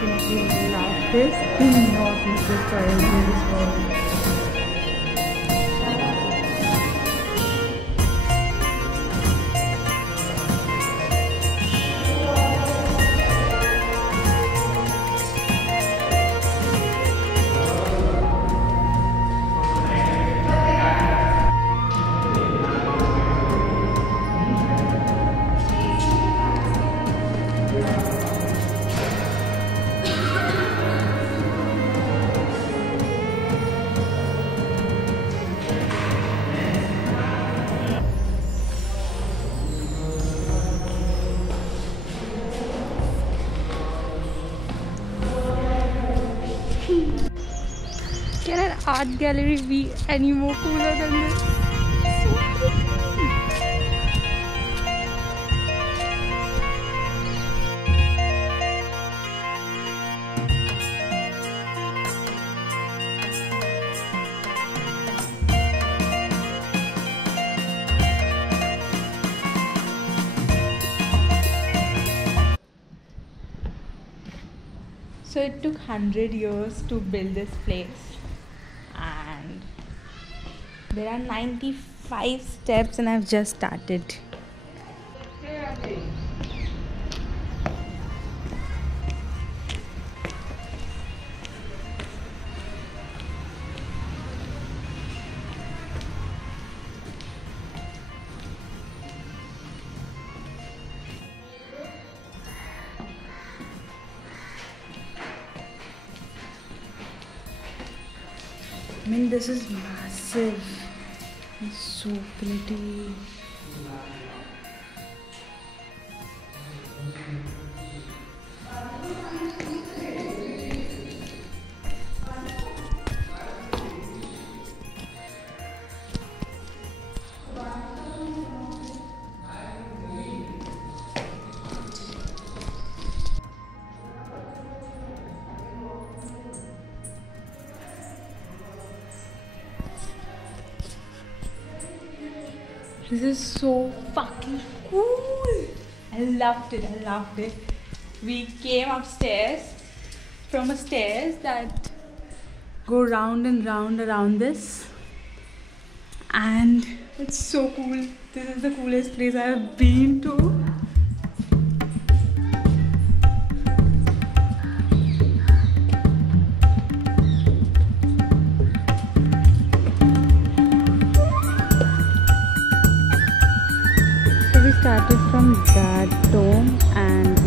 definitely love this. Do not miss this story in this world. Can an art gallery be any more cooler than this? So pretty. So it took 100 years to build this place, and there are 95 steps and I've just started. I mean, this is massive. It's so pretty. This is so fucking cool. I loved it. I loved it. We came upstairs from a stairs that go round and round around this, and it's so cool. This is the coolest place I have been to. We started from that dome, and